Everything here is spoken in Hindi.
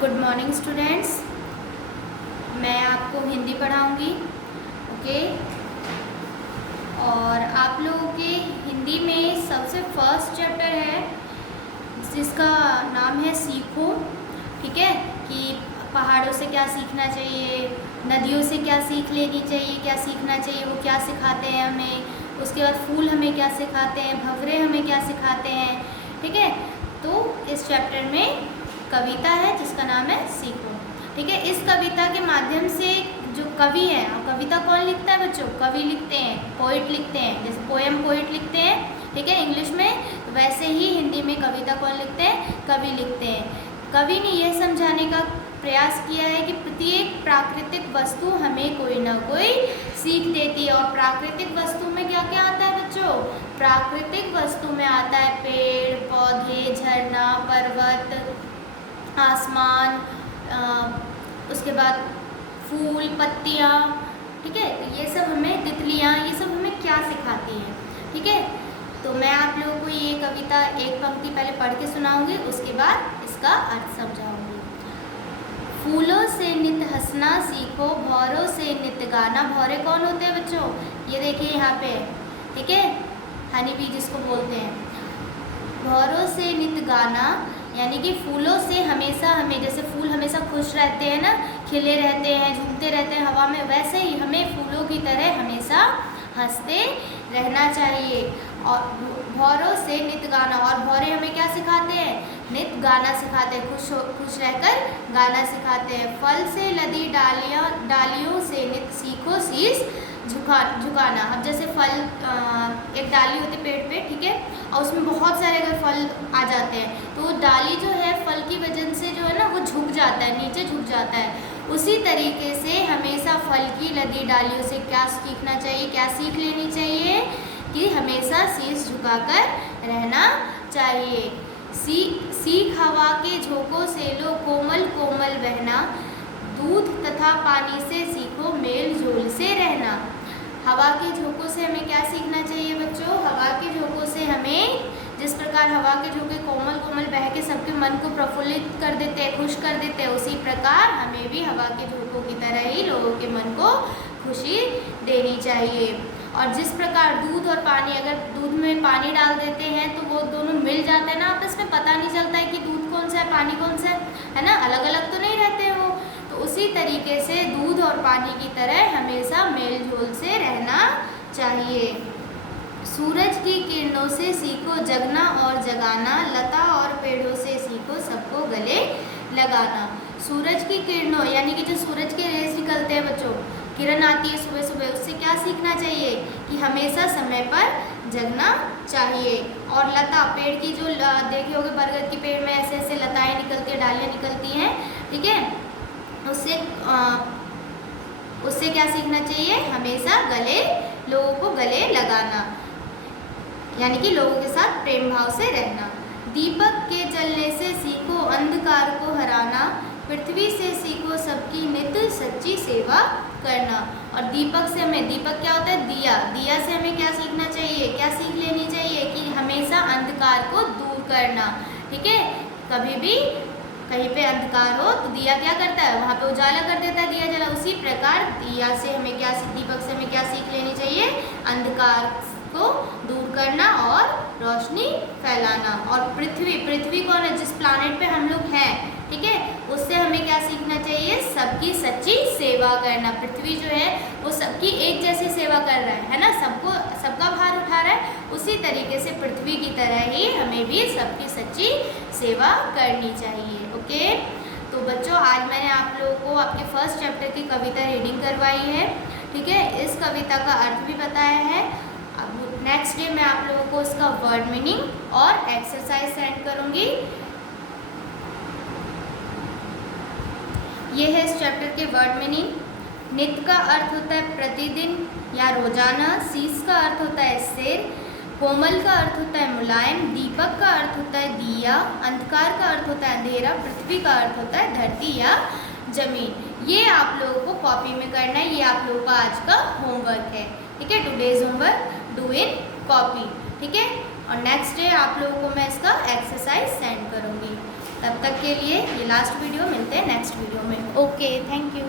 Good morning students. मैं आपको हिंदी पढ़ाऊंगी। ओके। और आप लोगों के हिंदी में सबसे फर्स्ट चैप्टर है जिसका नाम है सीखो। ठीक है, कि पहाड़ों से क्या सीखना चाहिए, नदियों से क्या सीख लेनी चाहिए, क्या सीखना चाहिए, वो क्या सिखाते हैं हमें। उसके बाद फूल हमें क्या सिखाते हैं, भंवरे हमें क्या सिखाते हैं। ठीक है, तो इस चैप्टर में कविता है जिसका नाम है सीखो। ठीक है, इस कविता के माध्यम से जो कवि है, कविता कौन लिखता है बच्चों? कवि लिखते हैं, पोइट लिखते हैं। जैसे पोएम पोइट लिखते हैं, ठीक है, इंग्लिश में, वैसे ही हिंदी में कविता कौन लिखते हैं? कवि लिखते हैं। कवि ने यह समझाने का प्रयास किया है कि प्रत्येक प्राकृतिक वस्तु हमें कोई ना कोई सीख देती है। और प्राकृतिक वस्तु में क्या क्या आता है बच्चों? प्राकृतिक वस्तु में आता है पेड़ पौधे, झरना, पर्वत, आसमान, उसके बाद फूल, पत्तियाँ। ठीक है, तो ये सब हमें, तितलियाँ, ये सब हमें क्या सिखाती हैं। ठीक है, तो मैं आप लोगों को ये कविता एक पंक्ति पहले पढ़ के सुनाऊंगी, उसके बाद इसका अर्थ समझाऊंगी। फूलों से नित हंसना सीखो, भौरों से नित गाना। भौरे कौन होते हैं बच्चों? ये देखिए यहाँ पे, ठीक है, हनी बी जिसको बोलते हैं। भौरों से नित गाना, यानी कि फूलों से हमेशा, हमें जैसे फूल हमेशा खुश रहते हैं ना, खिले रहते हैं, झूमते रहते हैं हवा में, वैसे ही हमें फूलों की तरह हमेशा हंसते रहना चाहिए। और भौरों से नित गाना, और भौरे हमें क्या सिखाते हैं? नित गाना सिखाते हैं, खुश रहकर गाना सिखाते हैं। फल से लदी डालियों से नित सीखो शीश झुकाना। अब जैसे फल, एक डाली होती है पेड़ पे, ठीक है, और उसमें बहुत सारे अगर फल आ जाते हैं तो डाली जो है फल की वजह से जो है ना वो झुक जाता है, नीचे झुक जाता है। उसी तरीके से हमेशा फल की लदी डालियों से क्या सीखना चाहिए, क्या सीख लेनी चाहिए? कि हमेशा शीश झुकाकर रहना चाहिए। सीख हवा के झोंकों से लो कोमल कोमल बहना, दूध तथा पानी से सीखो मेल जोल से रहना। हवा के झोंकों से हमें क्या सीखना चाहिए बच्चों? हवा के झोंकों से हमें, जिस प्रकार हवा के झोंके कोमल कोमल बह के सबके मन को प्रफुल्लित कर देते हैं, खुश कर देते हैं, उसी प्रकार हमें भी हवा के झोंकों की तरह ही लोगों के मन को खुशी देनी चाहिए। और जिस प्रकार दूध और पानी, अगर दूध में पानी डाल देते हैं तो वो दोनों मिल जाते हैं ना आपस में, पता नहीं चलता है कि दूध कौन सा है पानी कौन सा है ना, अलग अलग तो नहीं रहते वो। तो उसी तरीके से दूध और पानी की तरह हमेशा मेल जोल से रहना चाहिए। सूरज की किरणों से सीखो जगना और जगाना, लता और पेड़ों से सीखो सबको गले लगाना। सूरज की किरणों, यानी कि जो सूरज के रेस निकलते हैं बच्चों, किरण आती है सुबह सुबह, उससे क्या सीखना चाहिए? कि हमेशा समय पर जगना चाहिए। और लता, पेड़ की जो देखे होगे बरगद के पेड़ में ऐसे ऐसे लताएं निकलती हैं, डालियाँ निकलती हैं, ठीक है, उससे क्या सीखना चाहिए? हमेशा लोगों को गले लगाना, यानी कि लोगों के साथ प्रेम भाव से रहना। दीपक के जलने से सीखो अंधकार को हराना, पृथ्वी से सीखो सबकी नित सच्ची सेवा करना। और दीपक से हमें, दीपक क्या होता है? दिया। दिया से हमें क्या सीखना चाहिए, क्या सीख लेनी चाहिए? कि हमेशा अंधकार को दूर करना। ठीक है, कभी भी कहीं पे अंधकार हो तो दिया क्या करता है? वहाँ पे उजाला कर देता है, दिया जला। उसी प्रकार दिया से हमें क्या, दीपक से हमें क्या सीख लेनी चाहिए? अंधकार को दूर करना और रोशनी फैलाना। और पृथ्वी कौन है? जिस प्लानेट पे हम लोग हैं, ठीक है, उससे हमें क्या सीखना चाहिए? सबकी सच्ची सेवा करना। पृथ्वी जो है वो सबकी एक जैसी सेवा कर रहा है ना, सबका भार उठा रहा है। उसी तरीके से पृथ्वी की तरह ही हमें भी सबकी सच्ची सेवा करनी चाहिए। ओके, तो बच्चों आज मैंने आप लोगों को आपके फर्स्ट चैप्टर की कविता रीडिंग करवाई है। ठीक है, इस कविता का अर्थ भी बताया है। अब नेक्स्ट डे मैं आप लोगों को इसका वर्ड मीनिंग और एक्सरसाइज सेंड करूँगी। ये है इस चैप्टर के वर्ड मीनिंग। नित का अर्थ होता है प्रतिदिन या रोजाना। शीश का अर्थ होता है सिर। कोमल का अर्थ होता है मुलायम। दीपक का अर्थ होता है दिया। अंधकार का अर्थ होता है अंधेरा। पृथ्वी का अर्थ होता है धरती या जमीन। ये आप लोगों को कॉपी में करना है, ये आप लोगों का आज का होमवर्क है। ठीक है, today's homework do in copy. ठीक है, और नेक्स्ट डे आप लोगों को मैं इसका एक्सरसाइज सेंड करूँगी। तब तब तक के लिए ये लास्ट वीडियो, मिलते हैं नेक्स्ट वीडियो में। Okay, thank you.